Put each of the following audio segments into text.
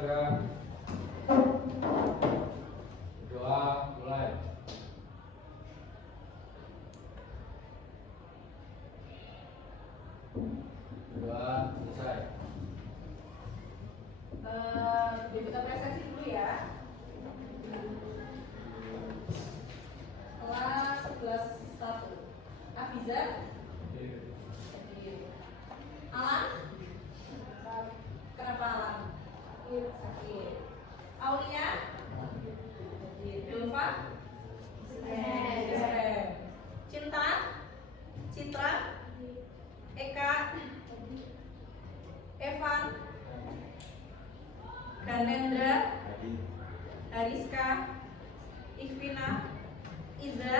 gerak. Doa mulai. Doa selesai. Kita presentasi dulu ya. Kelas 11-1. Afizan. Alan. Kenapa Alan? Sakit. Aulia. Dulfa. Cinta. Citra. Eka. Evan. Ganendra. Hariska. Ikvina. Iza.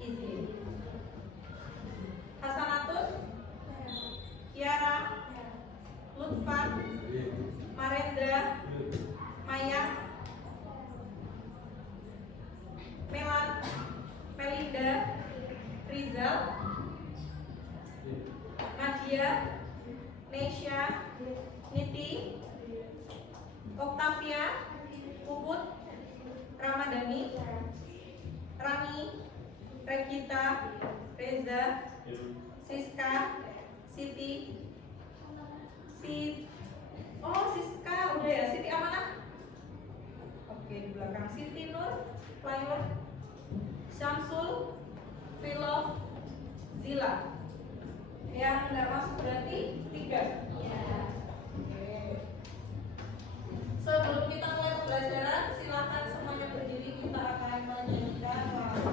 Izzy. Hasanatun. Kiara. Lutfan. Marendra. Maya. Melan. Melinda. Rizal. Nadia. Nesya. Niti. Oktavia. Puput. Ramadhani. Rani. Regita. Reza. Siska. Siti. Siska udah ya. Siti Amanah. Oke, di belakang Siti Nur. Laila. Syamsul. Philo. Zila. Yang nggak masuk berarti 3. Oke. Sebelum kita mulai pembelajaran, silakan semuanya berdiri. Kita akan menyanyikan lagu.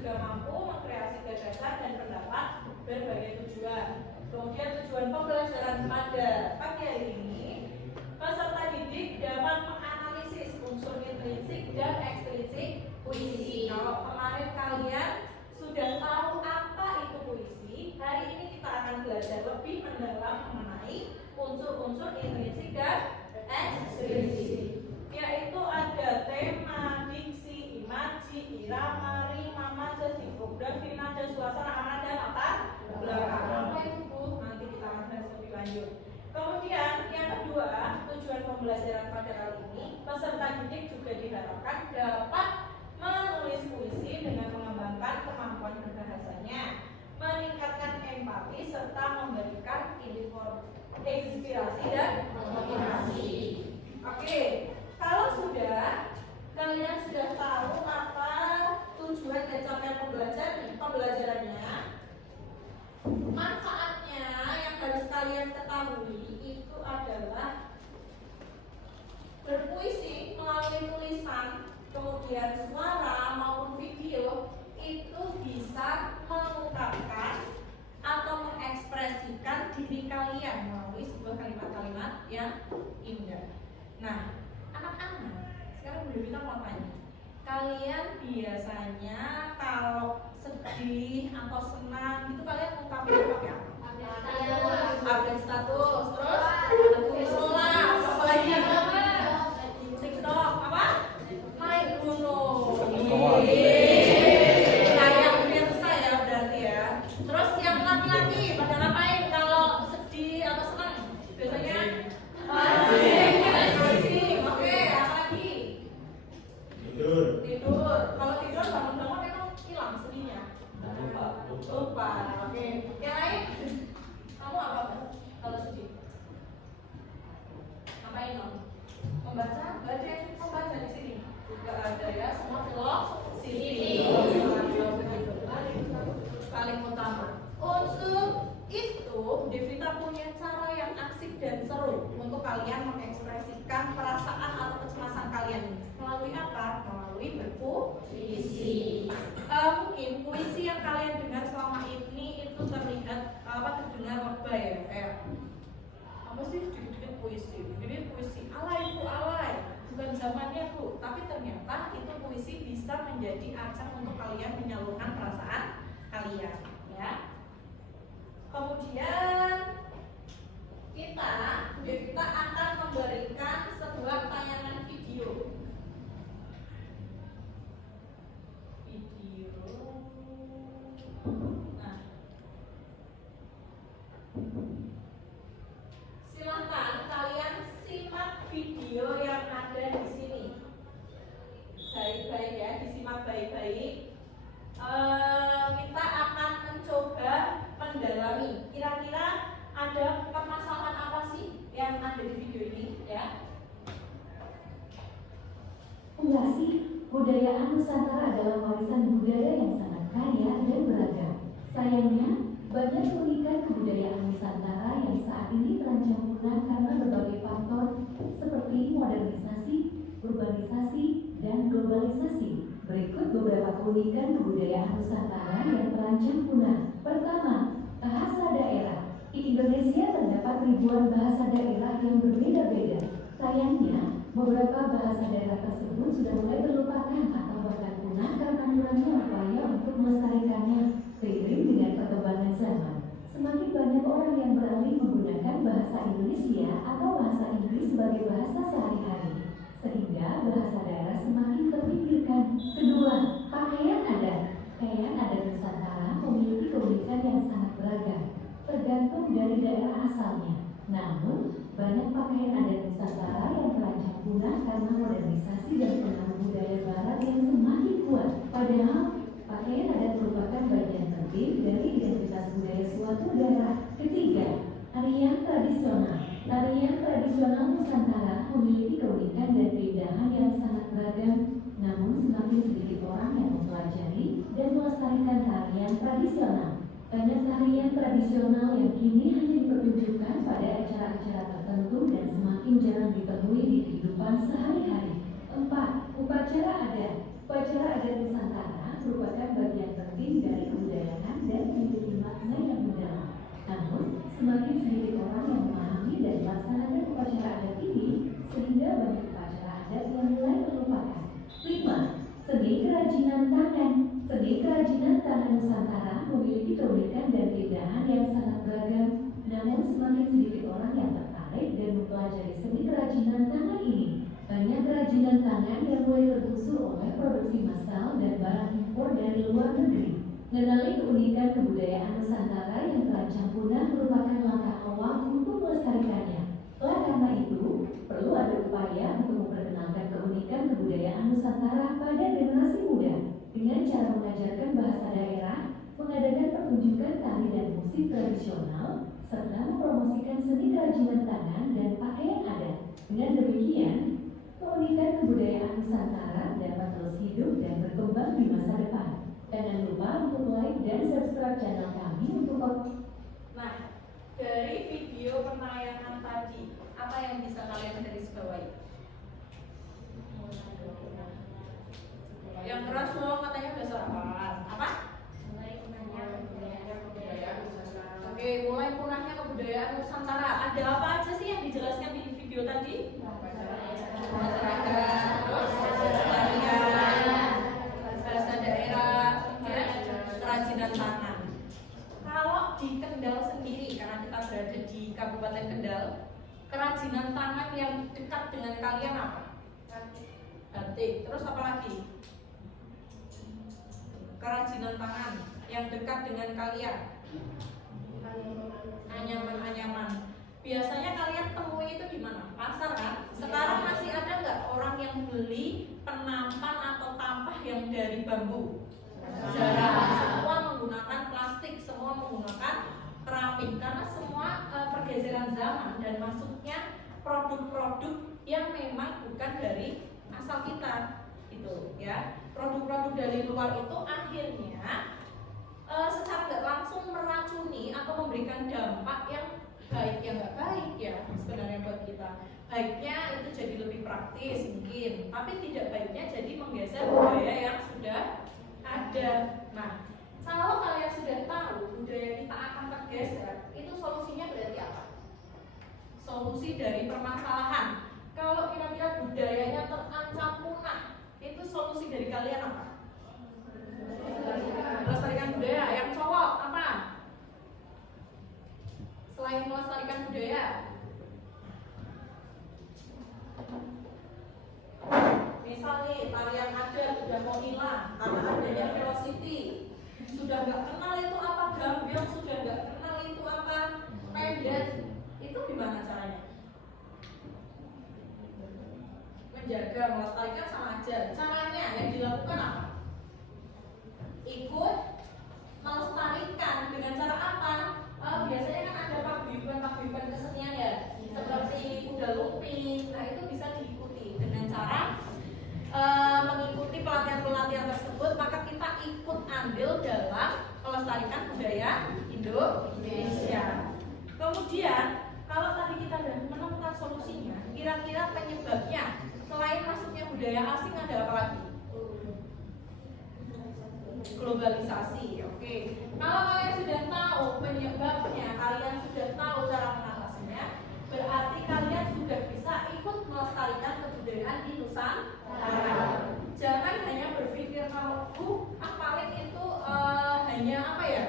juga mampu mengkreasi gagasan dan pendapat berbagai tujuan. Kemudian tujuan pembelajaran pada pagi hari ini, peserta didik dapat menganalisis unsur intrinsik dan ekstrinsik puisi. Kalau kemarin kalian sudah tahu apa itu puisi, hari ini kita akan belajar lebih mendalam mengenai unsur-unsur intrinsik dan ekstrinsik, yaitu ada tema, diksi, imaji, irama, rima, majas, tipografi, nada, suasana, makna, dan latar belakang. Apa itu Bu? Nanti kita akan bahas lebih lanjut. Kemudian yang kedua, tujuan pembelajaran pada kali ini, peserta didik juga diharapkan dapat menulis puisi dengan mengembangkan kemampuan berbahasanya, meningkatkan empati serta memberikan inspirasi dan motivasi. Oke, kalau kalian sudah tahu apa tujuan dan capaian pembelajarannya, manfaatnya yang harus kalian ketahui itu adalah berpuisi melalui tulisan, kemudian suara maupun video itu bisa mengungkapkan atau mengekspresikan diri kalian melalui sebuah kalimat-kalimat yang indah. Nah, anak-anak, sekarang Bu Devita mau tanya, kalian biasanya kalau sedih atau senang itu kalian ungkapin pakai apa? Update status, terus tulis ulang, apa lagi? TikTok, apa? Naik gunung. Kayak Virsa ya berarti ya. Terus yang laki-laki pada ngapain kalau sedih atau senang? Biasanya mancing. Oke, apa lagi? Tidur. Kalau tidur bangun-bangun emang hilang sedihnya. Lupa. Oke. Yang lain? Kamu apa kalau sedih? Ngapain dong? Membaca di sini. Juga ada ya, semua filosofi. Paling utama. Untuk itu, Devita punya cara yang asik dan seru untuk kalian mengekspresikan perasaan atau kecemasan kalian. Melalui apa? Melalui berpuisi. Mungkin puisi yang kalian dengar selama ini itu terlihat terdengar lebay ya, kayak apa sih dikit-dikit puisi? Ini puisi alay Bu, alay. Bukan zamannya Bu, tapi ternyata itu puisi bisa menjadi ajang untuk kalian menyalurkan perasaan kalian, ya. Kemudian kita akan memberikan sebuah tayangan video. Nah, silahkan kalian simak video yang ada di sini. Baik-baik ya, disimak baik-baik. Kita akan mencoba mendalami. Kira-kira ada permasalahan apa sih yang ada di video ini, ya? Enggak sih, budaya Nusantara adalah warisan budaya yang sangat kaya dan beragam. Sayangnya, banyak keunikan kebudayaan Nusantara yang saat ini terancam punah karena berbagai faktor seperti modernisasi, urbanisasi, dan globalisasi. Berikut beberapa keunikan kebudayaan Nusantara yang terancam punah. Pertama, bahasa daerah. Di Indonesia terdapat ribuan bahasa daerah yang berbeda-beda. Sayangnya, beberapa bahasa daerah tersebut sudah mulai terlupakan atau bahkan punah karena kurangnya upaya untuk melestarikannya. Seiring dengan perkembangan zaman, semakin banyak orang yang beralih menggunakan bahasa Indonesia atau bahasa Inggris sebagai bahasa sehari-hari, sehingga bahasa daerah semakin terpinggirkan. Kedua, pakaian adat. Pakaian adat Nusantara memiliki keunikan yang sangat beragam, tergantung dari daerah asalnya. Namun, banyak pakaian adat Nusantara yang terancam punah karena modernisasi dan pengaruh budaya Barat yang semakin kuat. Padahal, pakaian adat merupakan bagian penting dari identitas budaya suatu daerah. Ketiga, tarian tradisional. Tarian tradisional Nusantara memiliki keunikan dan keindahan yang sangat beragam. Namun, semakin sedikit orang yang mempelajari dan melestarikan tarian tradisional. Banyak tarian tradisional yang kini hanya dipertunjukkan pada acara-acara tertentu dan semakin jarang ditemui di kehidupan sehari-hari. 4. Upacara adat. Upacara adat Nusantara merupakan bagian kebudayaan yang sangat beragam, namun semakin sedikit orang yang tertarik dan mempelajari seni kerajinan tangan ini. Banyak kerajinan tangan yang mulai tergusur oleh produksi massal dan barang impor dari luar negeri. Mengenali keunikan kebudayaan Nusantara yang terancam punah merupakan langkah awal untuk melestarikannya. Oleh karena itu, perlu ada upaya untuk memperkenalkan keunikan kebudayaan Nusantara pada generasi muda dengan cara mengajarkan bahasa daerah, mengadakan pertunjukan tari dan musik tradisional, serta mempromosikan seni kerajinan tangan dan pakaian adat. Dengan demikian, keunikan kebudayaan Nusantara dapat terus hidup dan berkembang di masa depan. Jangan lupa untuk like dan subscribe channel kami untuk Nah, dari video penayangan tadi, apa yang bisa kalian garisbawahi? Yang keras dong katanya bahasa apaan? Apa? Oke, mulai punahnya kebudayaan Nusantara. Ada apa aja sih yang dijelaskan di video tadi? Terus tarian, bahasa daerah, ya, kerajinan tangan. Kalau di Kendal sendiri, karena kita berada di Kabupaten Kendal, kerajinan tangan yang dekat dengan kalian apa? Batik. Terus apa lagi? Kerajinan tangan yang dekat dengan kalian? Anyaman-anyaman. Biasanya kalian temui itu di mana? Pasar kan? Sekarang masih ada nggak orang yang beli penampan atau tampah yang dari bambu? Jarang. Semua menggunakan plastik, semua menggunakan keramik karena semua pergeseran zaman dan masuknya produk-produk yang memang bukan dari asal kita, itu ya. Produk-produk dari luar itu akhirnya secara nggak langsung meracuni atau memberikan dampak yang baik, yang nggak baik ya sebenarnya buat kita. Baiknya itu jadi lebih praktis mungkin, tapi tidak baiknya jadi menggeser budaya yang sudah ada. Nah, kalau kalian sudah tahu budaya kita akan tergeser, itu solusinya berarti apa? Solusi dari permasalahan. Kalau kira-kira budayanya terancam punah, itu solusi dari kalian apa? Melestarikan budaya. Yang cowok apa? Selain melestarikan budaya, misal nih tarian adat udah mau hilang karena adanya velocity, sudah nggak kenal itu apa gambiong, sudah nggak kenal itu apa pendet, itu gimana caranya? Menjaga, melestarikan sama aja. Caranya yang dilakukan apa? Ikut melestarikan dengan cara apa? Biasanya kan ada paguyuban kesenian ya, seperti kuda lumping. Nah itu bisa diikuti dengan cara mengikuti pelatihan-pelatihan tersebut, maka kita ikut andil dalam melestarikan budaya Indonesia. Kemudian kalau tadi kita sudah menemukan solusinya, kira-kira penyebabnya selain masuknya budaya asing ada apa lagi? Globalisasi. Oke. Kalau kalian sudah tahu penyebabnya, kalian sudah tahu cara mengatasinya, berarti kalian sudah bisa ikut melestarikan kebudayaan di Nusantara. Jangan hanya berpikir kalau paling itu hanya apa ya?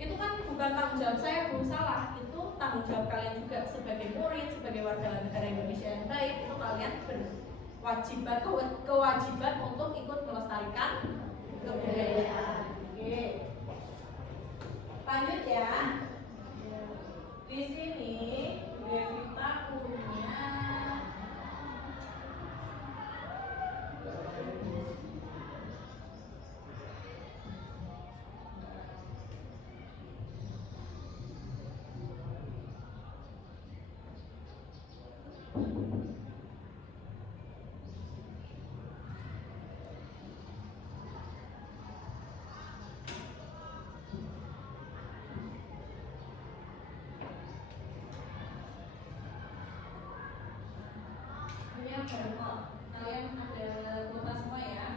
Itu kan bukan tanggung jawab saya, Bu, salah. Itu tanggung jawab kalian juga sebagai murid, sebagai warga negara Indonesia yang baik. Itu kalian kewajiban untuk ikut melestarikan kebudayaan. Oke. Lanjut ya. Di sini kita punya barcode. Kalian ada kuota semua ya.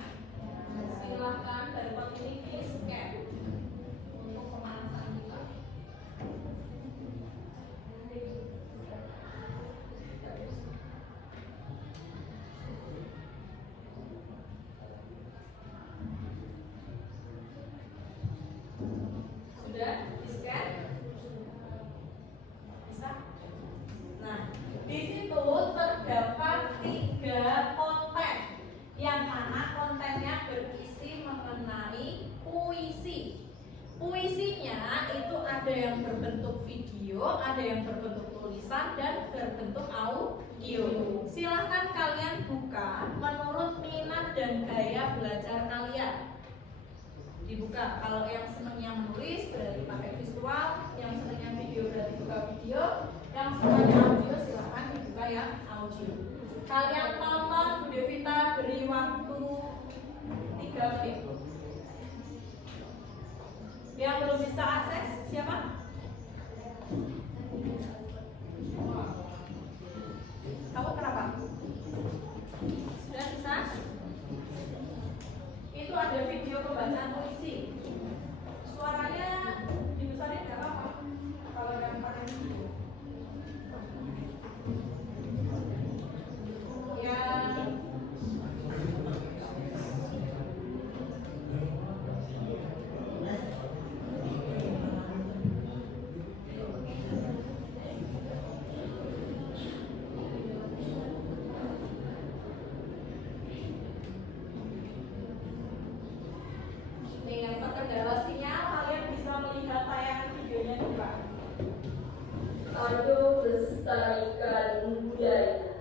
Silahkan barcode ini di scan untuk pemanasan kita. Sudah di scan? Di situ terdapat 3 konten, yang mana kontennya berisi mengenai puisi. Puisinya itu ada yang berbentuk video, ada yang berbentuk tulisan, dan berbentuk audio. Silahkan kalian buka menurut minat dan gaya belajar kalian. Dibuka, kalau yang senangnya menulis berarti pakai visual, yang senangnya video berarti buka video, yang senangnya audio silahkan dibuka yang audio. Kalian tonton, Bu Devita beri waktu 3 menit. Yang belum bisa akses siapa? Kamu kenapa? Sudah bisa? Itu ada video pembacaan puisi. Suaranya dibesarin nggak apa-apa kalau yang pakai video. Ya. Nih, yang terkendala sinyal, kalian bisa melihat tayangan videonya juga. Ayo lestarikan budaya.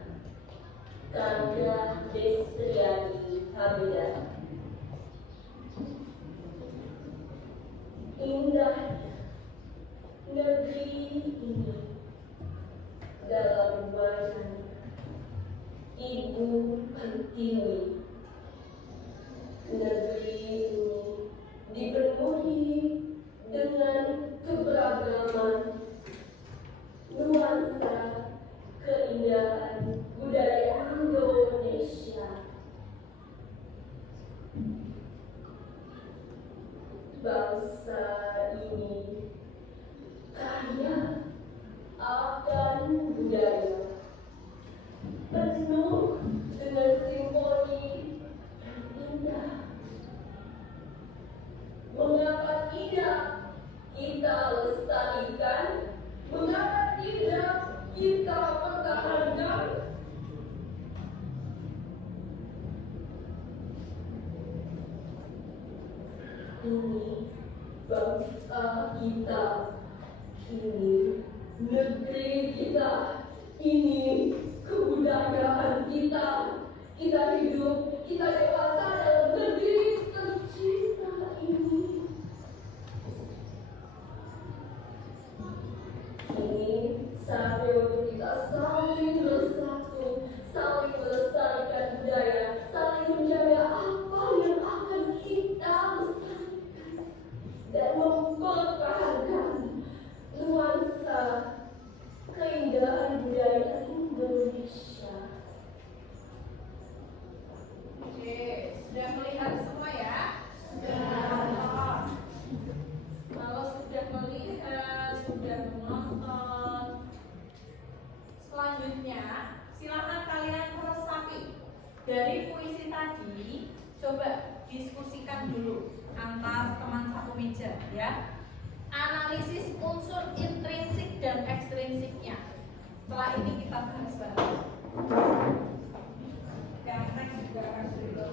Karya Destriani Hamidah. Indah negeri ini dalam wajah Ibu Pertiwi. Negeri ini dipenuhi dengan keberagaman nuansa keindahan budaya Indonesia. Bangsa ini kaya akan budaya, penuh dengan simfoni indah. Mengapa tidak kita lestarikan? Mengapa tidak kita pertahankan? Ini bangsa kita, ini negeri kita, ini kebudayaan kita. Kita hidup, kita dewasa dalam negeri tercinta ini. Ini saatnya untuk kita saling bersatu, saling melestarikan budaya, saling menjaga apa yang akan kita lestarikan, dan mempertahankan nuansa keindahan budaya Indonesia. Oke, sudah melihat semua ya? Sudah. Kalau sudah melihat, sudah menonton, selanjutnya silakan kalian meresapi dari puisi tadi. Coba diskusikan dulu antar teman satu meja ya. Analisis unsur intrinsik dan ekstrinsiknya. Setelah ini kita bahas bareng. Yang next juga akan berikut.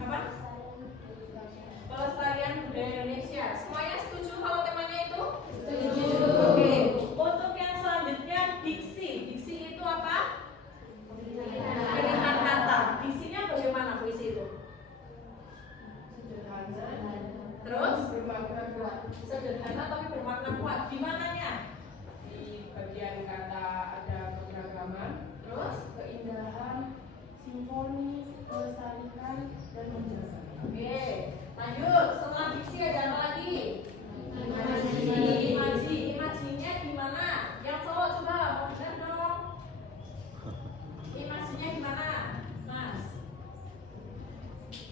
Apa? Pelestarian budaya Indonesia. Semuanya setuju kalau temanya itu? Setuju. Oke. Untuk yang selanjutnya diksi. Diksi itu apa? Pilihan kata. Diksinya bagaimana puisi itu? Terus? Bermakna kuat. Sederhana tapi bermakna kuat. Di mananya? Di bagian kata ada keberagaman, Terus? keindahan, simfoni, melestarikan, dan menjaga. Oke. Lanjut. Setelah diksi ada apa lagi? Imaji. Imajinya gimana? Yang cowok coba mau benar dong. Imajinya gimana, Mas?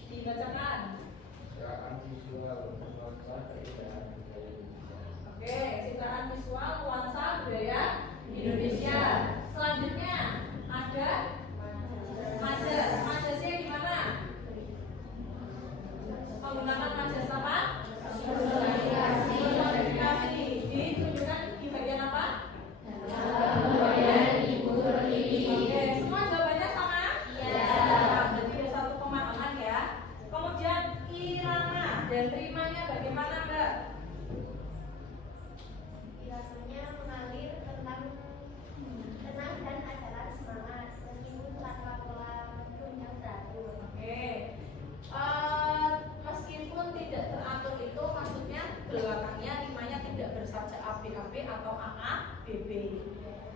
Dibacakan. Gerakan visual nuansa keindahan budaya Indonesia. Oke, citraan visual nuansa budaya Indonesia. Selanjutnya ada majas. Majasnya gimana? Menggunakan majas apa? Personifikasi. Ditunjukkan di bagian apa? Oke, semua jawabannya sama? Iya. Berarti ada satu pemahaman ya. Kemudian irama dan rimanya bagaimana, Mbak? Iramanya mengalir tenang dan ajaran semangat meskipun tanpa pola yang teratur. Oke. Meskipun tidak teratur itu maksudnya belakangnya rimanya tidak bersabda ABAB atau AABB.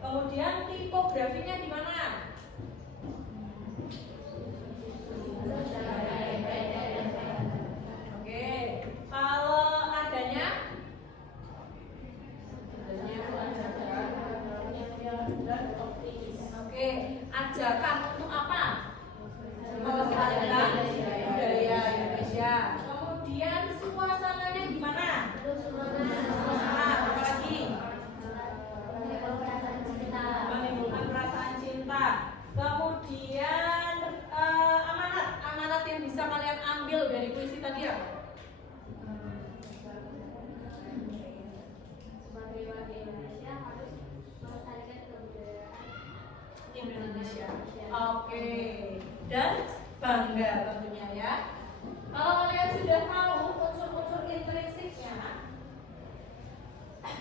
Kemudian tipografinya gimana? Oke. Kalau adanya oke, ajakan untuk apa? Melestarikan budaya Indonesia. Kemudian suasananya gimana? Semangat, apa lagi? Menimbulkan perasaan cinta. Kemudian amanat yang bisa kalian ambil dari puisi tadi ya? Sebagai warga Indonesia harus melestarikan kebudayaan Indonesia. Oke. Dan bangga tentunya ya. Kalau kalian sudah tahu unsur-unsur intrinsiknya,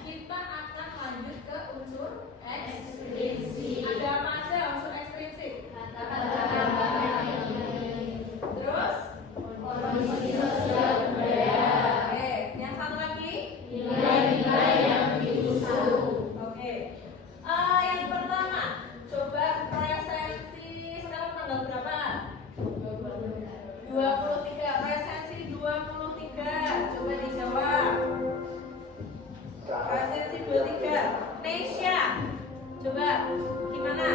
kita akan lanjut ke unsur ekstrinsik. Ada apa aja unsur ekstrinsik? Terus? Kondisi sosial budaya. Oke. Yang satu lagi? Nilai-nilai yang diusung. Oke. Yang pertama, coba presensi sekarang tanggal berapa? 23. Presensi 23. Coba dijawab. Presensi 23. Nesya. Coba gimana?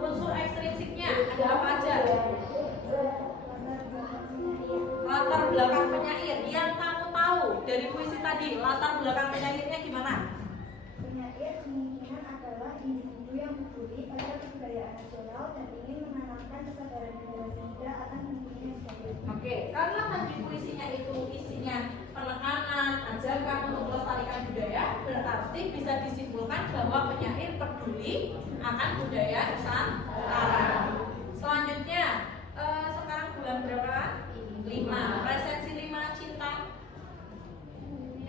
Unsur ekstrinsiknya ada apa aja? Latar belakang penyair yang kamu tahu dari puisi tadi. Latar belakang penyairnya gimana? Penyair kemungkinan adalah individu yang peduli pada kebudayaan nasional dan ingin menanamkan kesadaran generasi muda akan pentingnya sebagai Oke, karena tadi puisinya itu isinya penekanan, ajakan untuk melestarikan budaya, berarti bisa disimpulkan bahwa penyair peduli akan budaya Nusantara. Selanjutnya, sekarang bulan berapa? 5. Presensi 5 cinta.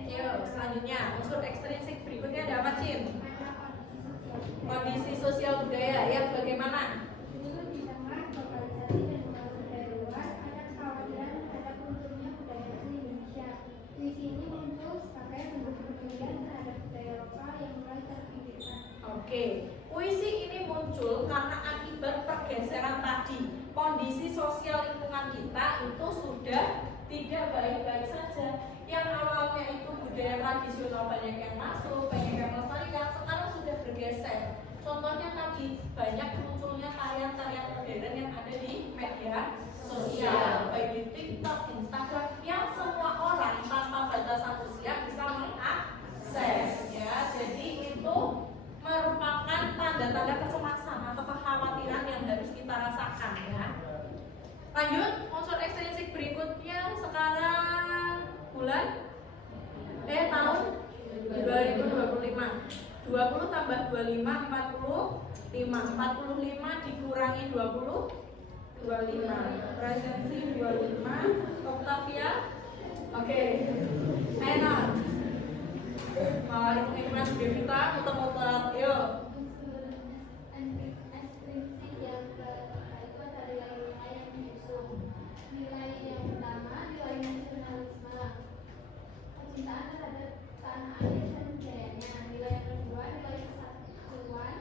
Ayo, selanjutnya unsur ekstrinsik berikutnya ada apa, Cin? Kondisi sosial budaya yang bagaimana? Dulu di tengah globalisasi dan pembangunan budaya luar, ada kekhawatiran terhadap kulturnya budaya asli Indonesia. Puisi ini muncul sebagai bentuk pedulian terhadap budaya lokal yang mulai terpinggirkan. Oke, puisi ini muncul karena akibat pergeseran tadi. Kondisi sosial lingkungan kita itu sudah tidak baik-baik saja. Yang awalnya itu budaya tradisional banyak yang masuk, banyak yang melestarikan, sekarang sudah bergeser. Contohnya tadi banyak munculnya karya-karya modern yang ada di media sosial, baik di TikTok, Instagram, yang semua orang tanpa batasan usia bisa mengakses. Ya, jadi itu merupakan tanda-tanda kecemasan atau kekhawatiran yang harus kita rasakan ya. Lanjut, unsur ekstrinsik berikutnya sekarang bulan tahun 2025. 20 tambah 25 45. 45 dikurangi 20 25. Presensi 25 Octavia. Oke. Enak. Hitung-hitungan Devita, muter-muter. Yuk. Ekspresi yang ketiga itu ada nilai-nilai yang diusung. Nilai yang pertama, nilai nasionalisme, kecintaan terhadap tanah air dan budayanya. Nilai yang kedua, nilai persatuan,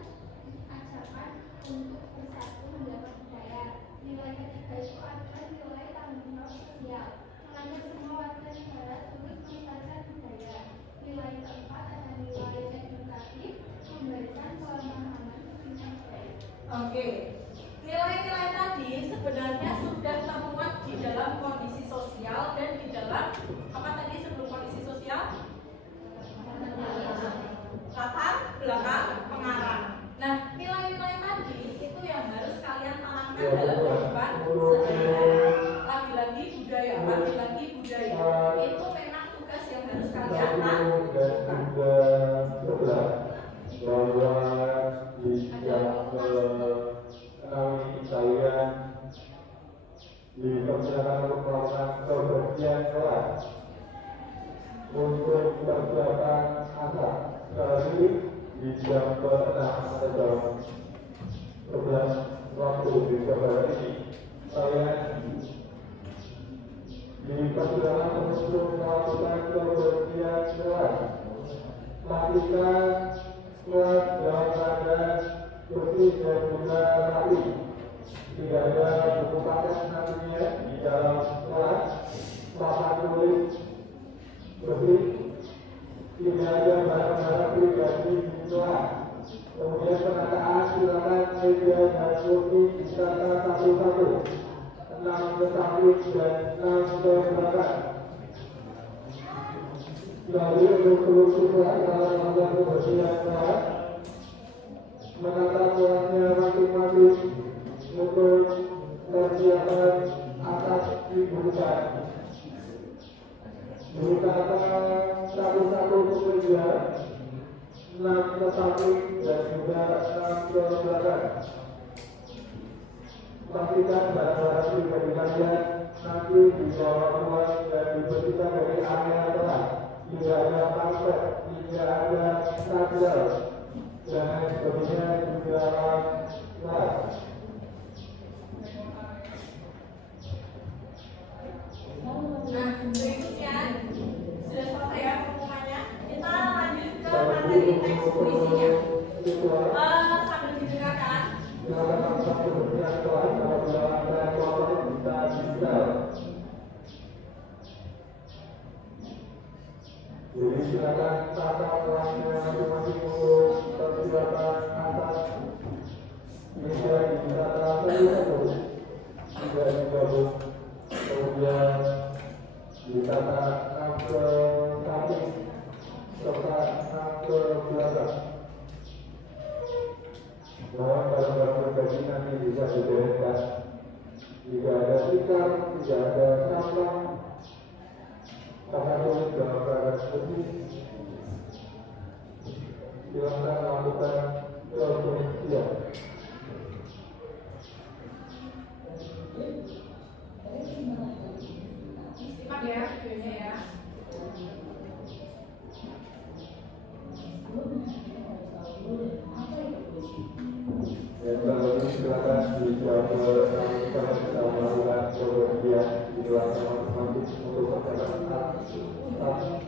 ajakan untuk bersatu menjaga budaya. Nilai ketiga itu adalah nilai tanggung jawab sosial, mengajak semua warga negara turut melestarikan budaya. Nilai keempat ada nilai edukatif, memberikan pemahaman tentang budaya. Oke. Nilai-nilai tadi sebenarnya sudah termuat di dalam kondisi sosial dan di dalam apa tadi sebelum kondisi sosial? Latar belakang pengarang. Nah, nilai-nilai tadi itu yang harus kalian tanamkan dalam kehidupan sehari-hari. Lagi-lagi budaya, lagi-lagi budaya. Itu memang tugas yang harus kalian lakukan. Bahwa saya dipersilakan untuk melakukan pembagian kelas untuk persiapan asal sekali di jam 6 atau jam 11 waktu di sebelah ini saya dipersilakan untuk melakukan pembagian kelas lakukan kelas dalam keadaan bersih dan juga rapi. Tidak ada buku paket nantinya di dalam kelas, papan tulis bersih, tidak ada barang-barang pribadi di kelas. Kemudian penataan silakan meja dan kursi ditata satu-satu, 6 ke samping dan 6 ke belakang. Lalu untuk seluruh siswa dalam melakukan kebersihan kelas, menata kelasnya masing-masing untuk persiapan atas dibuka. Ditata satu-satu pekerja, 6 ke samping dan juga 6 ke belakang. Pastikan barang-barang pribadi kalian nanti dibawa keluar dan dibersihkan dari area kelas. Tidak ada pamper, tidak ada sandal, dan sebagainya di dalam kelas. Nah, berikutnya sudah selesai ya pengumumannya. Kita lanjut ke materi teks puisinya. Sambil didengarkan. Silakan langsung kebersihan kelas kalau dalam kelompok bisa digital. Jadi silakan tata kelasnya masing-masing untuk persiapan atas. Bisa ditata satu-satu, tidak digabung. Kemudian ditata 6 ke samping serta 6 ke belakang. Mohon barang-barang pribadi nanti bisa dibereskan. Tidak ada tikar, tidak ada sampah, papan tulis dalam keadaan bersih. Silakan lakukan pembersihan. Simak ya videonya ya. Dan kalau silakan dijawab kita bisa melakukan pembersihan di luar masing-masing untuk perjalanan atas.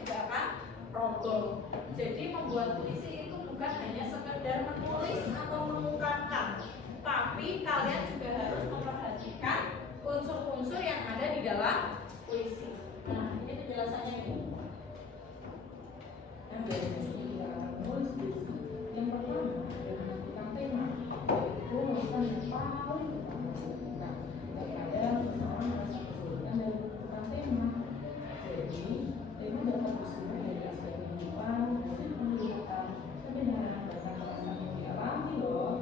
juga akan roboh. Jadi membuat puisi itu bukan hanya sekedar menulis atau mengungkapkan, tapi kalian juga harus memperhatikan unsur-unsur yang ada di dalam puisi. Nah, ini penjelasannya ini. Yang biasanya kita menulis puisi, yang pertama adalah menentukan tema, yaitu merupakan yang paling utama. Nah, terkadang seseorang merasa kesulitan dalam menentukan tema. Jadi, tema dapat bersumber dari aspek kehidupan, hasil penelitian, kebenaran bahkan perasaan yang dialami loh.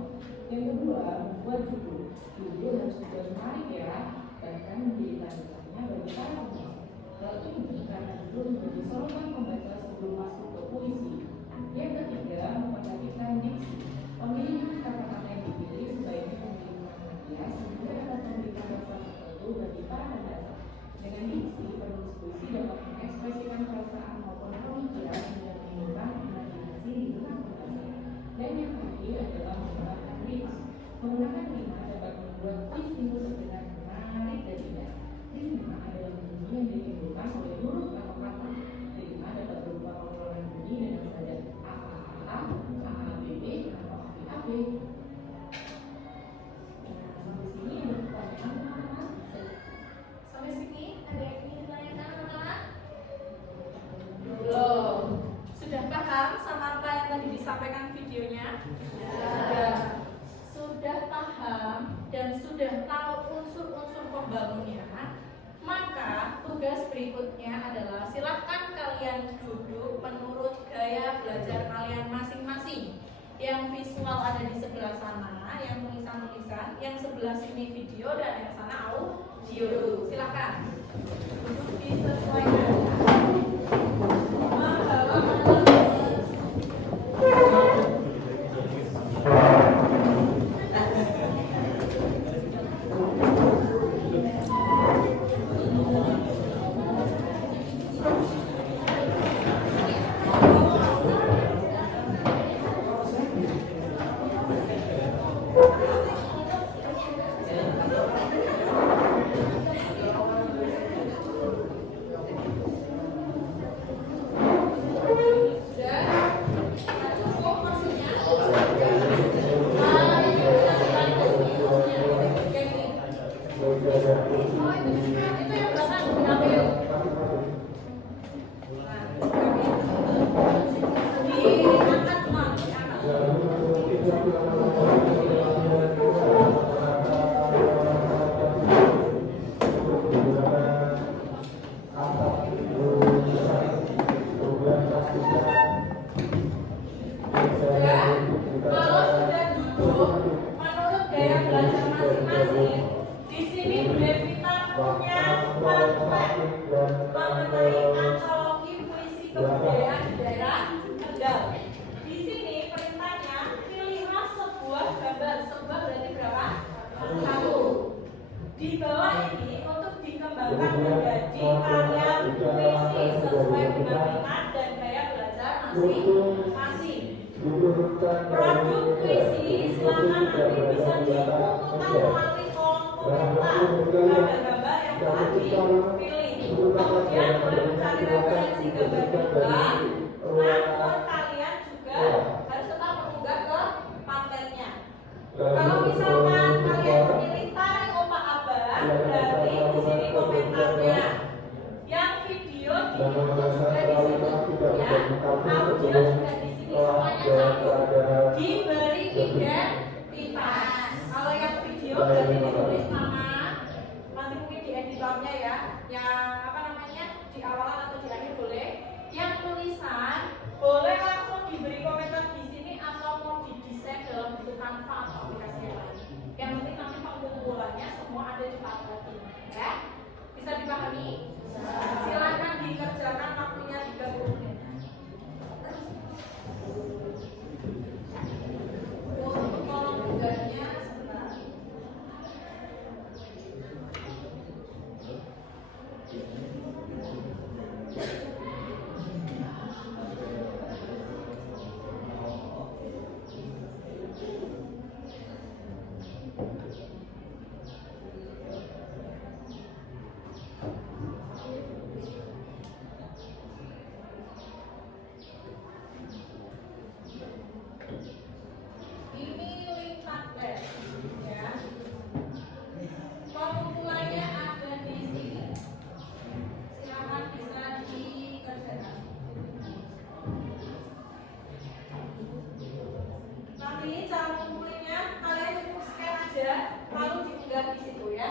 Yang kedua, membuat judul. Judul harus dibuat menarik ya, bahkan menjadi lanjutannya bagi para pembaca. Hal ini karena judul menjadi sorotan pembaca sebelum masuk ke puisi. Yang ketiga, memperhatikan diksi. Pemilihan kata-kata yang dipilih sebaiknya memilih kata hias sehingga dapat memberikan rasa tertentu bagi para pembaca. Dengan diksi, penulis puisi dapat mengekspresikan perasaan maupun pemikiran dengan menimbulkan imajinasi di benak pembaca. Dan yang terakhir adalah menggunakan rima. Menggunakan rima dapat membuat puisi terdengar menarik dan indah. Rima adalah bunyi yang ditimbulkan oleh huruf atau kata. Rima dapat berupa pengulangan bunyi dengan saja a a b b atau a b. Sampai sini ada pertanyaan teman-teman? Sampai sini ada yang ingin ditanyakan teman-teman? Belum. Sudah paham sama apa yang tadi disampaikan videonya? Sudah paham dan sudah tahu unsur-unsur pembangunnya. Maka tugas berikutnya adalah silakan kalian duduk menurut gaya belajar kalian masing-masing. Yang visual ada di sebelah sana, yang tulisan-tulisan, yang sebelah sini video dan yang sana audio. Silakan duduk disesuaikan. Membawa di awal ini cara mengumpulinya kalian cukup scan aja lalu diunggah di situ ya.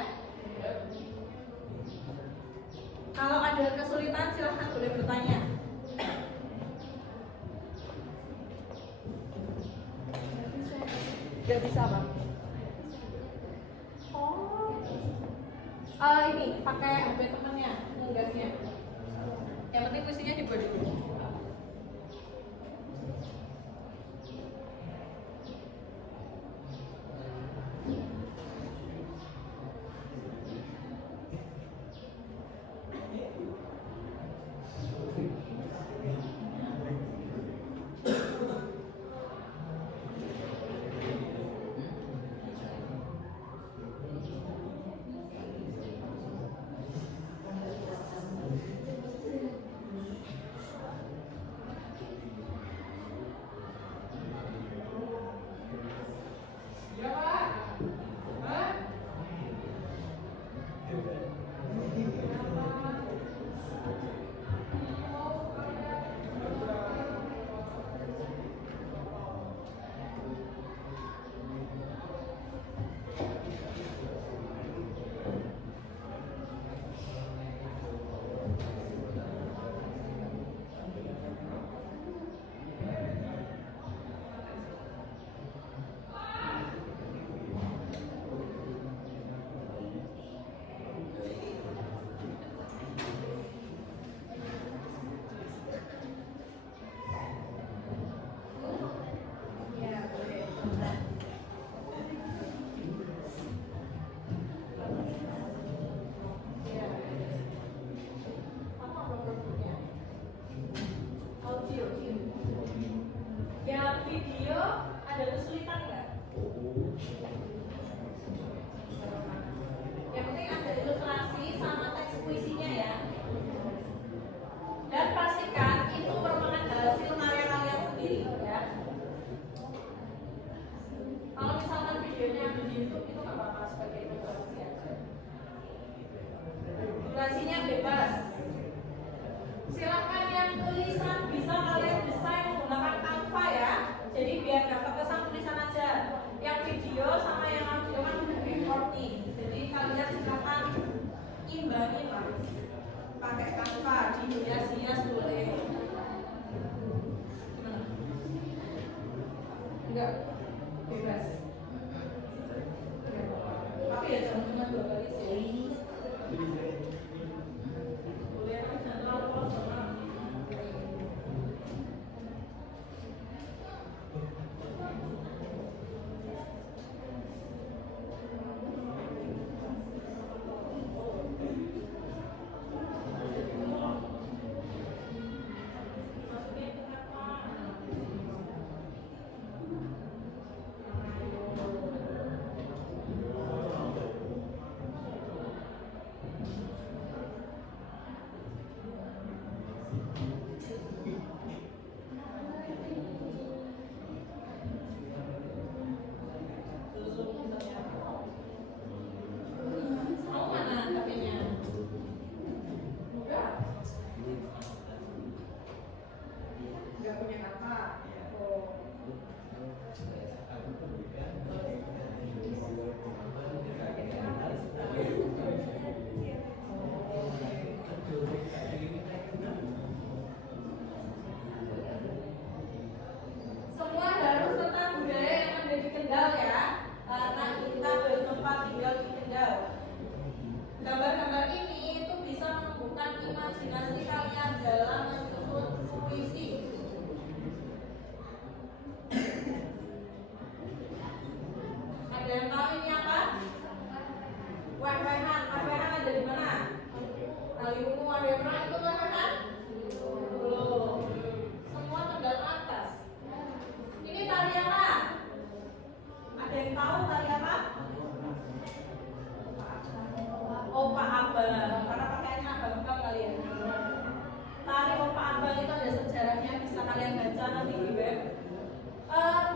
Kalau ada kesulitan silahkan boleh bertanya. Gak bisa Bang. Ini pakai HP temannya, ngunggahnya. Yang penting kuisinya dibuat dulu. Durasinya bebas. Silakan yang tulisan bisa kalian desain menggunakan Canva ya. Jadi biar nggak terkesan tulisan aja. Yang video sama yang audio kan recording. Jadi kalian silakan imbangin lah. Pakai Canva, dihias-hias boleh. Enggak bebas. Tapi ya jangan cuma 2 kali sih.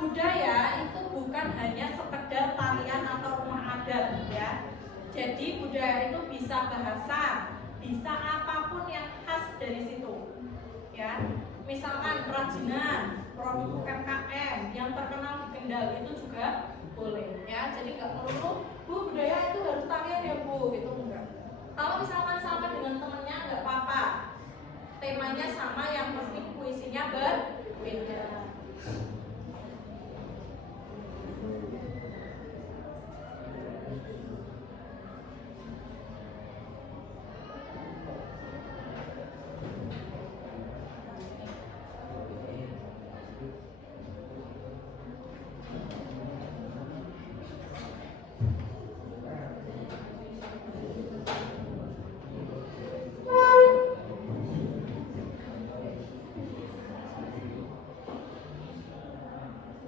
Budaya itu bukan hanya sekedar tarian atau rumah adat ya. Jadi budaya itu bisa bahasa, bisa apapun yang khas dari situ ya. Misalkan kerajinan, produk UMKM yang terkenal di Kendal nggak perlu Bu budaya itu harus tarian ya Bu gitu enggak. Kalau misalkan sama dengan temennya nggak apa-apa, temanya sama, yang penting puisinya berbeda.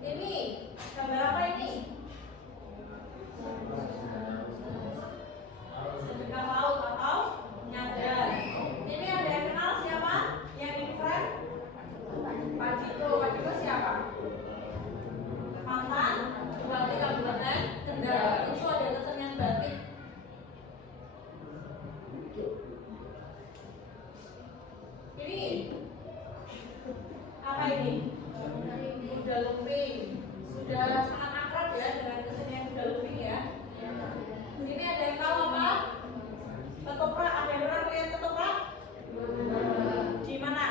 Ini gambar apa ini? Sedekah laut atau nyadar. Ini ada yang kenal siapa? Yang ini friend? Pak Dito. Pak Dito siapa? Mantan Bupati Kabupaten Kendal. Itu ada kesenian batik. Ini apa ini? Kuda lumping. Sudah sangat akrab ya dengan kesenian kuda lumping ya. Ini ada yang tahu apa? Ketoprak. Ada yang pernah lihat ketoprak? Di mana?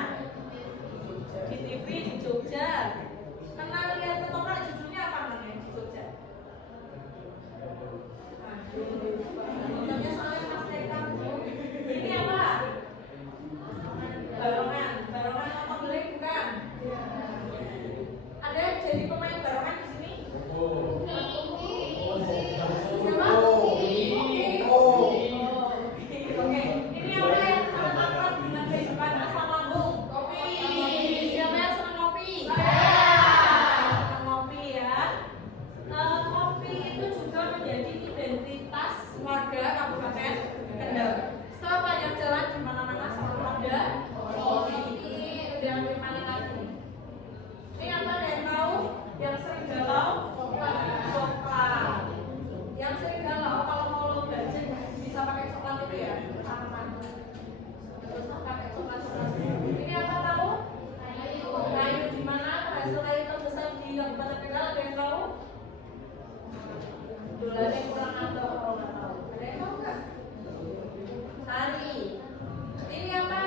Di TV di Jogja. Pernah lihat ketoprak, judulnya apa namanya di Jogja? Namanya soalnya Mas Eka. Ini apa? Barongan. Barongan apa boleh bukan? Ada yang jadi pemain barongan di sini? Siapa? Oke. Ini apa yang sangat akrab dengan kehidupan asam lambung? Kopi. Siapa yang senang kopi? Senang kopi ya. Kopi itu juga menjadi identitas warga Kabupaten Kendal. Sepanjang jalan di mana-mana selalu ada kopi. Ini udah di mana lagi? Ini apa yang tahu? Yang sering galau? Coklat. Yang sering galau kalau mau lo budget bisa pakai coklat itu ya, tanaman. Terus pakai coklat. Ini apa tahu? Kayu di mana? Hasil kayu terbesar di Kabupaten Kendal, ada yang tahu? Dolarnya kurang atau kalau nggak tahu? Ada yang tahu nggak? Hari. Ini apa?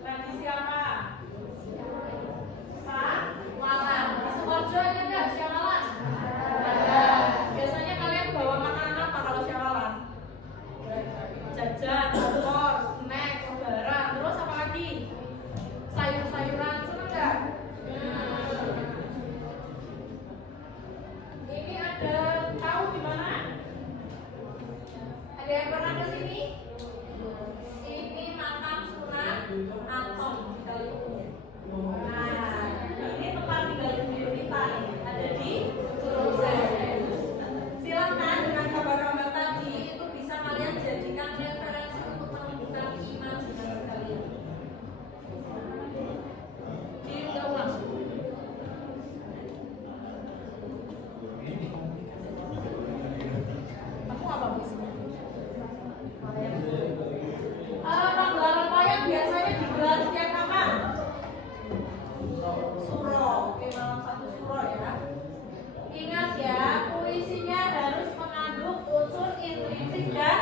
Tradisi apa? Syawalan. Di Sukoharjo ada nggak syawalan? Ada. Biasanya kalian bawa makanan apa kalau syawalan? Jajan, opor, snack, lebaran, terus apa lagi? Sayur-sayuran, seneng nggak? Ini ada tahu di mana? Ada yang pernah ke sini? Ini makam Sunan Atom di Kaliungu. Nah, ini tempat tinggal Yunita nih, ada di Surabaya. Silakan dengan gambar-gambar tadi itu bisa kalian jadikan referensi untuk menumbuhkan imajinasi kalian. Diunggah ulang. Aku apa bisa? Pagelaran wayang biasanya digelar setiap kapan? Suro, oke, malam satu suro ya. Ingat ya, puisinya harus mengandung unsur intrinsik dan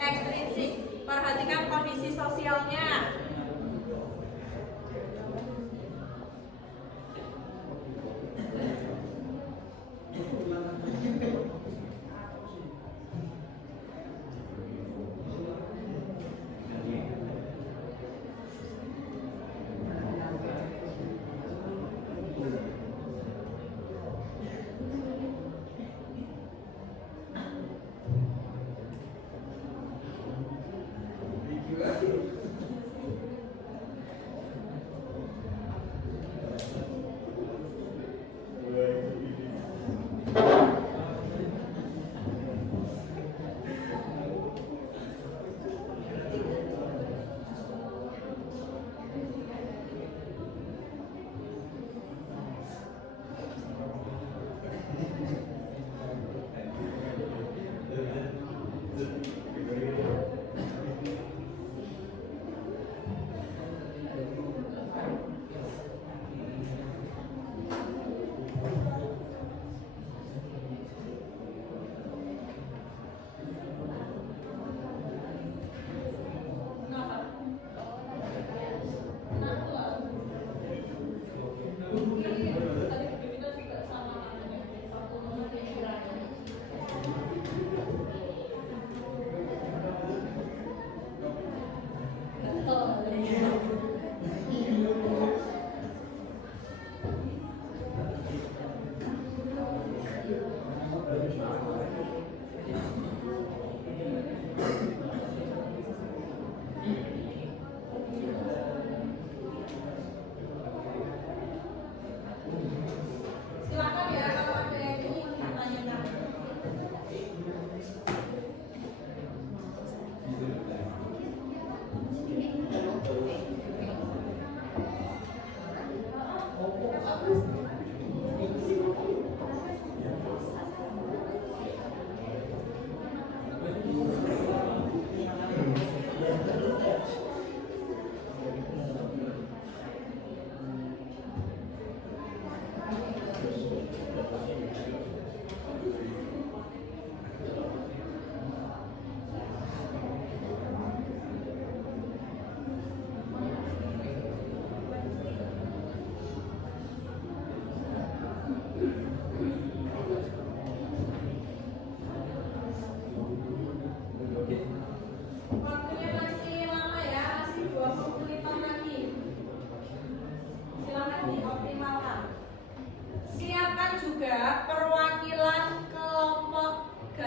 ekstrinsik. Perhatikan kondisi sosialnya.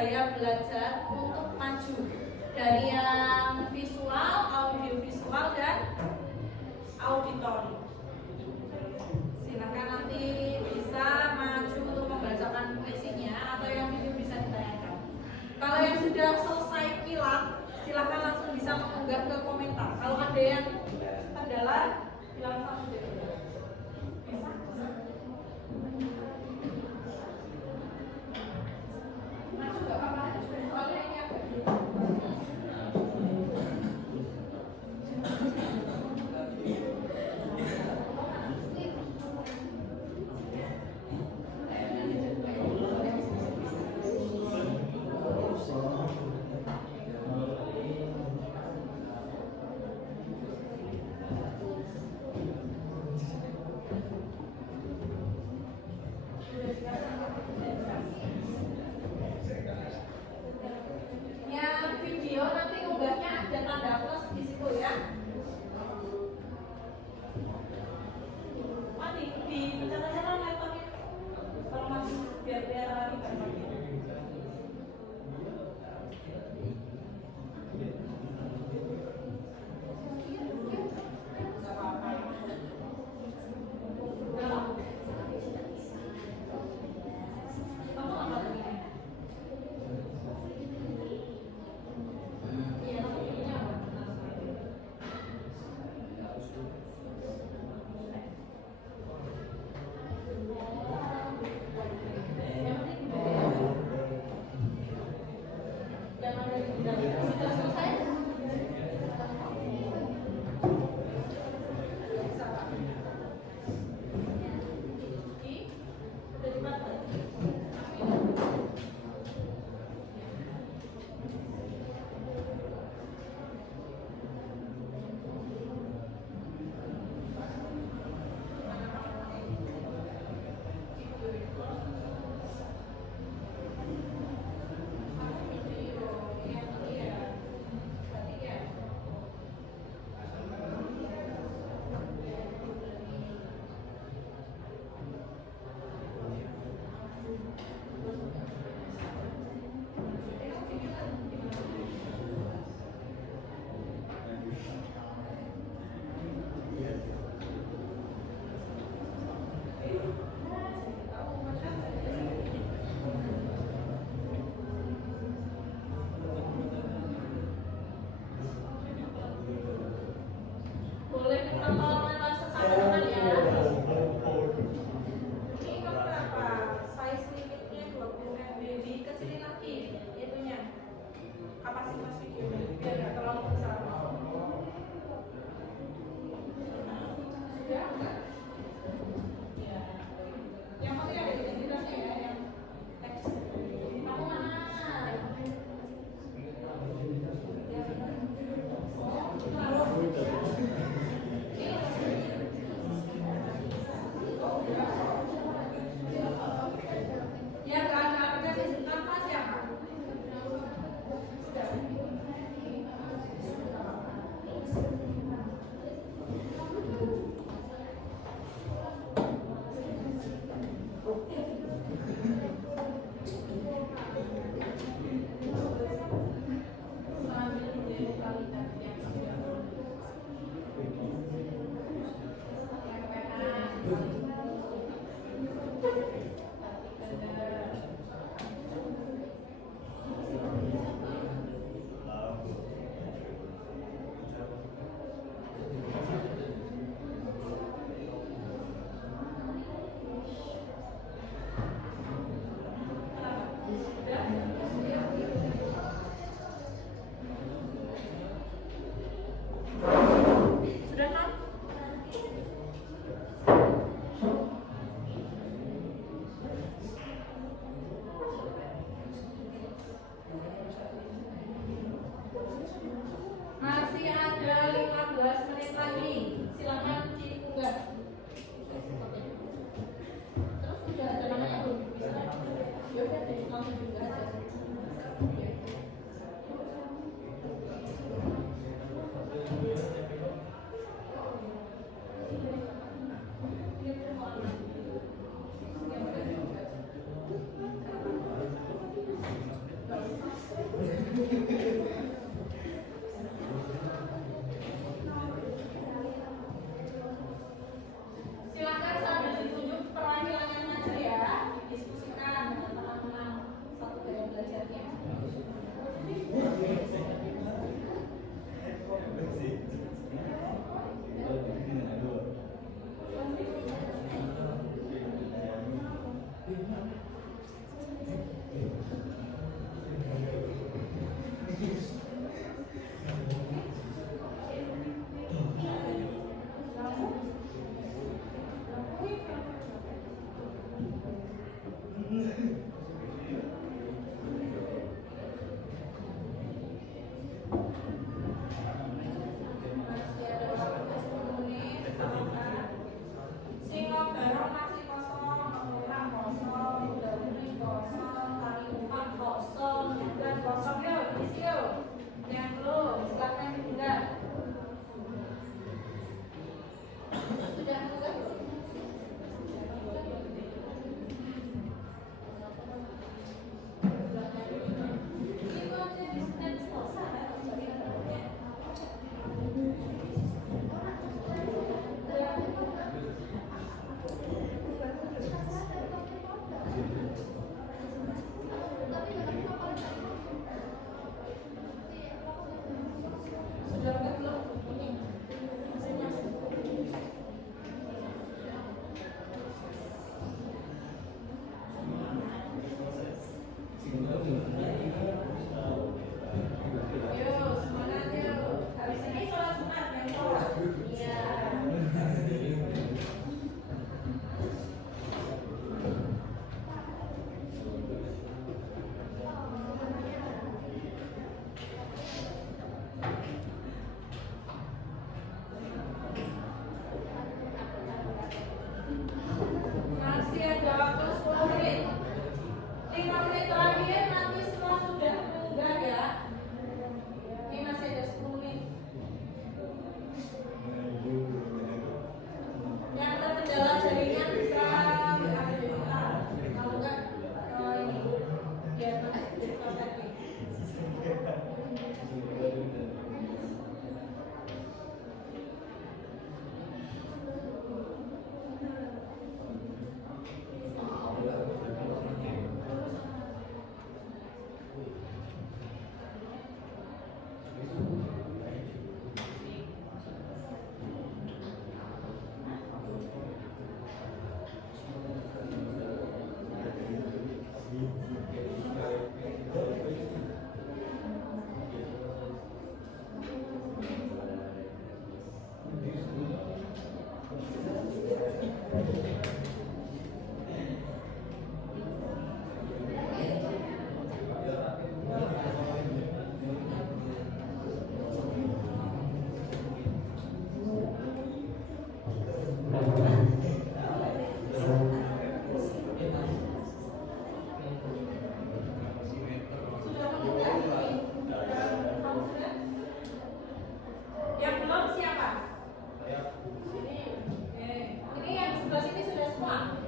gaya belajar untuk maju dari yang visual, audiovisual, dan auditori. Silakan nanti bisa maju untuk membacakan puisinya atau yang video bisa ditayangkan. Kalau yang sudah selesai kilat, silakan langsung bisa mengunggah ke komentar. Kalau ada yang kendala, bilang sama dia. Bisa? Maju gak apa-apa, soalnya ini agak yang video nanti unggahnya ada tanda plus di situ ya. Mati dipencet aja kan laptopnya. Kalau masih biar lari kan. Boleh minta tolong lewat sesajengan ya. Ini berapa? Size limitnya 20 MB, dikecilin lagi itunya. Kapasitas videonya biar nggak terlalu besar. Sudah enggak? Ya. Yang penting ada identitasnya ya, yang teks. Kamu mana? Ya, nggak ada aplikasi Canvas ya, Pak? Sudah. Sudah, non?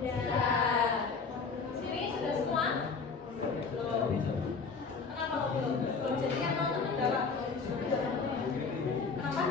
Sudah. Sini sudah semua? Belum. Kenapa kok belum? Belum jadinya mau teman jawab. Kenapa?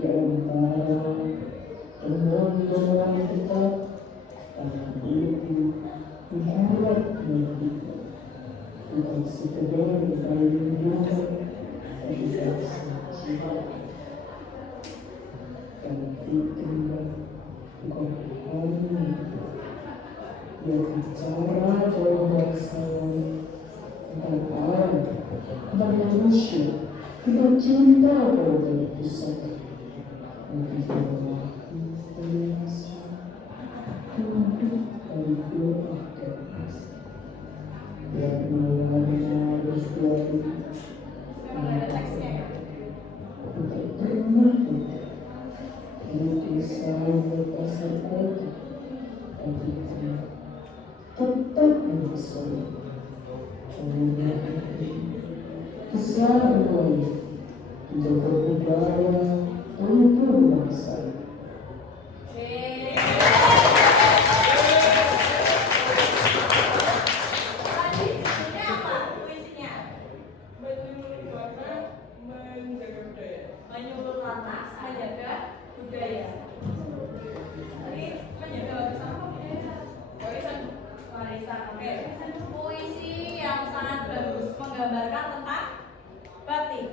di antara teman-teman kita karena itu diharap kita bukan sekedar saling menjaga tapi saling dan itu bukan hanya berbicara tentang sayang tentang alam tentang manusia tentang cinta pada kisah tapi semua inspirasi untuk dari doa dan kasih dan mulanya bersuatu untuk pernah mungkin selalu berpasar kata tapi tetap bersama besar mulai menjaga budaya untuk bangsa. Menyulut lantas menjaga budaya. Tadi menjaga warisan. Oke. Puisi yang sangat bagus menggambarkan tentang batik.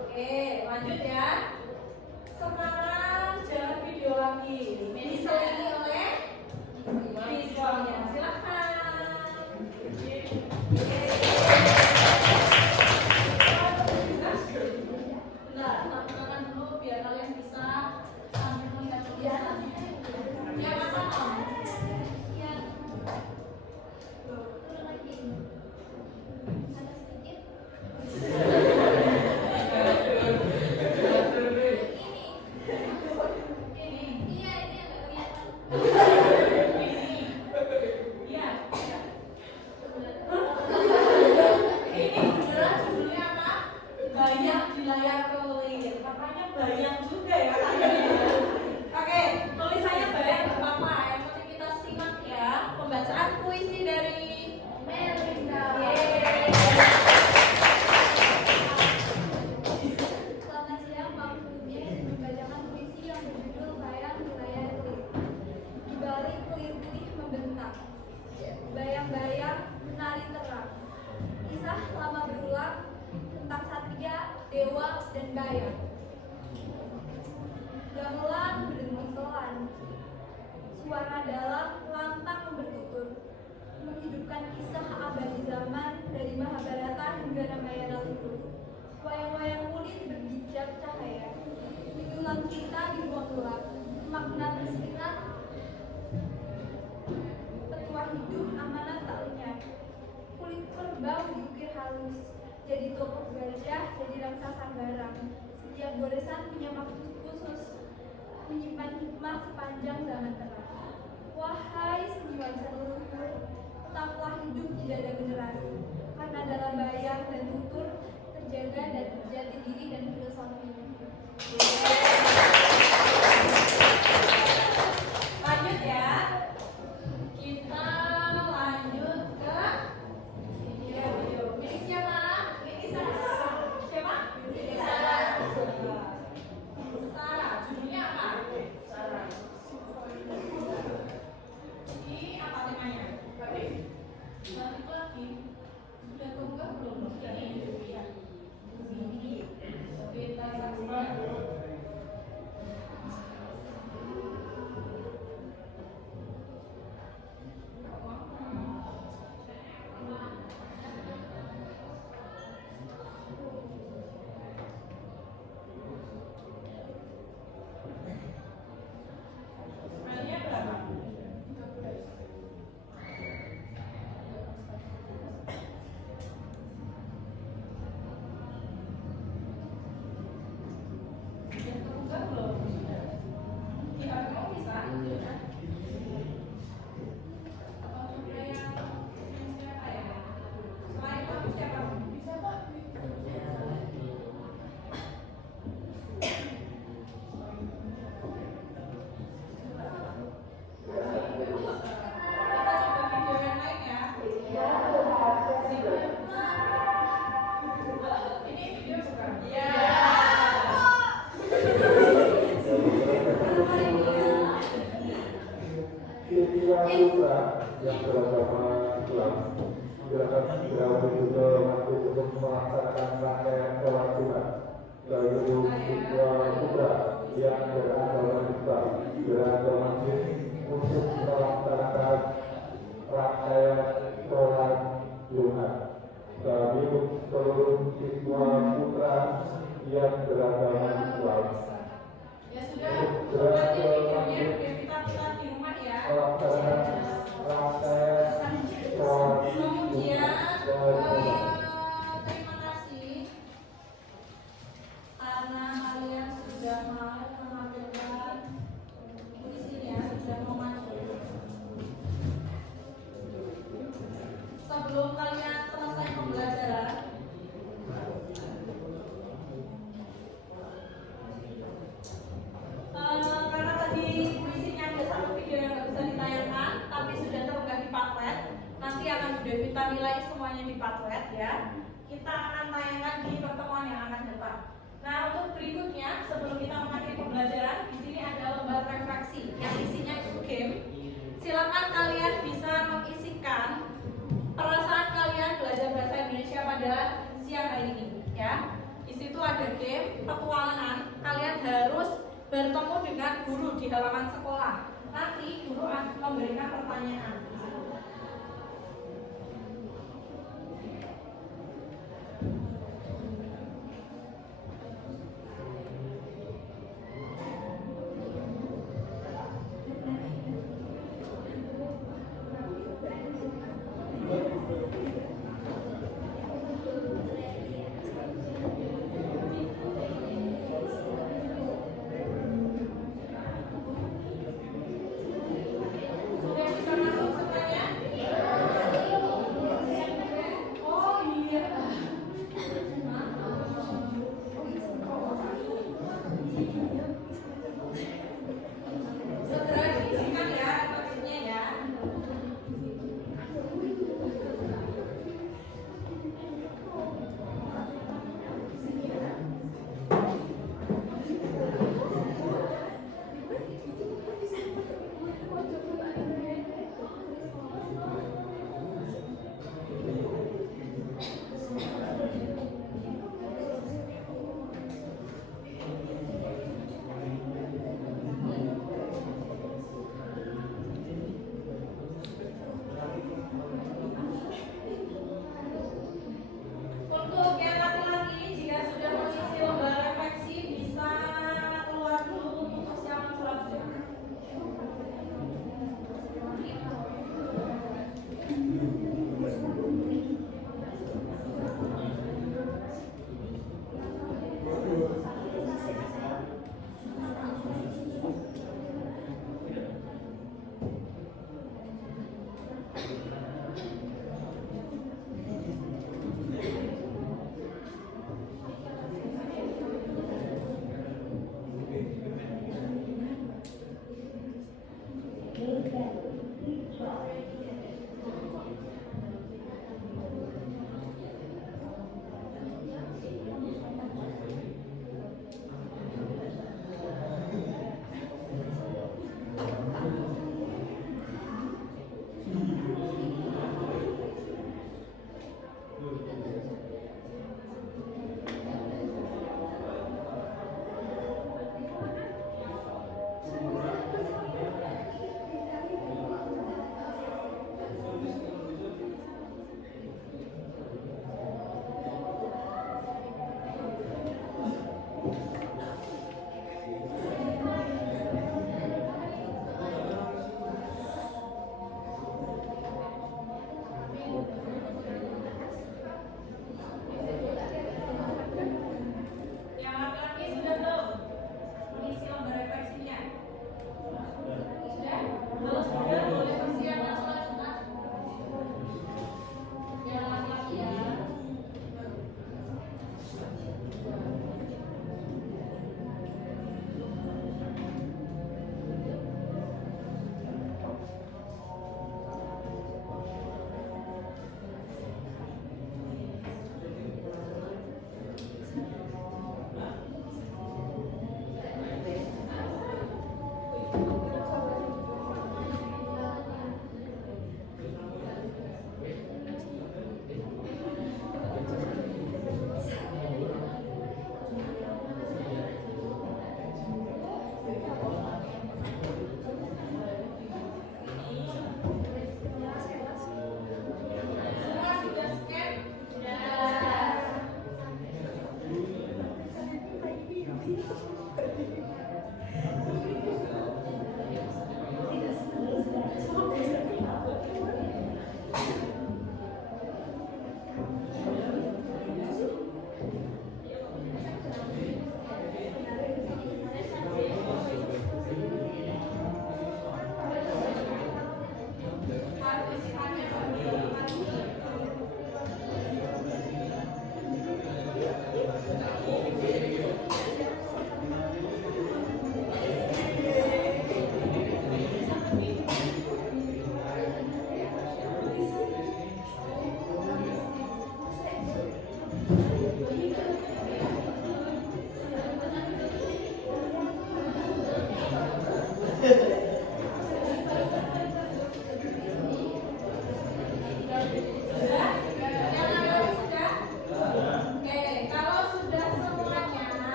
Oke, lanjut ya. Sekarang jangan video lagi. Diselingi oleh visualnya. Silakan. Bentar, tangan dulu biar kalian bisa sambil melihat tulisan. Ya, apa Om? Ya. Turun lagi. Ada sedikit. Ini. Iya, ini yang nggak kelihatan. Iya. Ini beneran judulnya apa? Bayang di layar kelir. Makanya bayang juga ya. Oke, tulisannya bayang nggak apa-apa. Yang penting kita simak ya. Pembacaan puisi dari Melinda. Yeay. Selamat siang, Pak Budi. Membacakan puisi yang berjudul Bayang di Layar Kelir. Di balik kelir putih membentang, bayang-bayang menari terang. Kisah lama berulang tentang satria, dewa, dan bayang. Gamelan berdengung pelan, suara dalam lantang bertutur, menghidupkan kisah abadi zaman dari Mahabharata hingga Ramayana itu. Wayang-wayang kulit berjejak cahaya, menyulam cerita di ruang gelap, makna tersirat, petua hidup amanat tak lenyap. Kulit kerbau diukir halus, jadi tokoh gajah, jadi raksasa barang. Setiap goresan punya maksud khusus, menyimpan hikmah sepanjang zaman terang. Wahai seniman seluruh, tetaplah hidup di dada generasi, karena dalam bayang dan tutur terjaga dan jati diri dan filosofi. Lanjut ya. Kita lanjut ke video. Milik siapa? Milik Sarah. Siapa? Milik Sarah. Sarah. Judulnya apa? Sarah. Ini apa temanya? Batik. Batik lagi. Sudah kebuka belum? Ini. putra yang beragama Islam. Silakan segera menuju masjid untuk melaksanakan rangkaian sholat Jumat. Bagi siswa putra yang beragama Islam berada masjid untuk melaksanakan rangkaian sholat Jumat. Bagi seluruh siswa putra yang beragama Islam Ya sudah, nanti videonya biar kita putar di rumah ya. melaksanakan rangkaian sholat Kemudian, Jumat. terima kasih karena kalian sudah mau menampilkan puisinya, sudah mau maju. Sebelum kalian selesai pembelajaran, karena tadi puisinya ada satu video yang nggak bisa ditayangkan, tapi sudah terunggah di Padlet. Nanti akan sudah kita nilai semuanya di Padlet ya. Kita akan tayangkan di pertemuan yang akan datang. Nah, untuk berikutnya sebelum kita mengakhiri pembelajaran, di sini ada lembar refleksi yang isinya itu game. Silakan kalian bisa mengisikan perasaan kalian belajar bahasa Indonesia pada siang hari ini ya. Di situ ada game petualangan. Kalian harus bertemu dengan guru di halaman sekolah. Nanti guru akan memberikan pertanyaan. Sudah bisa masuk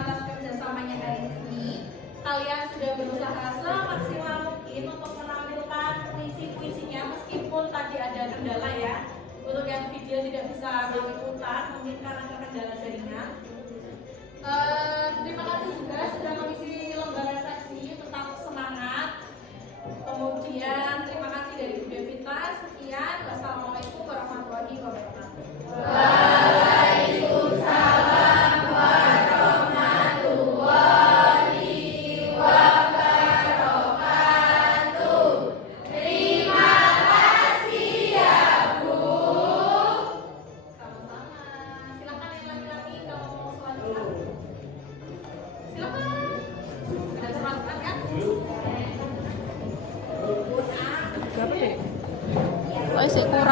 atas kerjasamanya hari ini. Kalian sudah berusaha semaksimal mungkin untuk menampilkan puisi-puisinya meskipun tadi ada kendala ya. Untuk yang video tidak bisa kami putar mungkin karena kendala jaringan. Terima kasih juga sudah mengisi lembar refleksi, tetap semangat. Kemudian terima kasih dari Bu Devita. Sekian, wassalamualaikum warahmatullahi wabarakatuh. Waalaikumsalam warahmatullahi wabarakatuh. Terima kasih ya Bu. Sama-sama. Silakan yang laki-laki kalau mau selanjutnya. Silakan. Ada selanjutnya kan? Berapa deh? Oh, kurang.